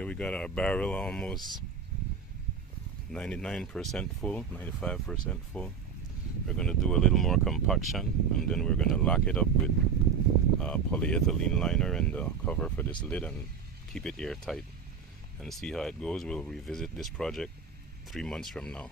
Here we got our barrel almost 99% full, 95% full. We're going to do a little more compaction, and then we're going to lock it up with polyethylene liner and the cover for this lid and keep it airtight and see how it goes. We'll revisit this project 3 months from now.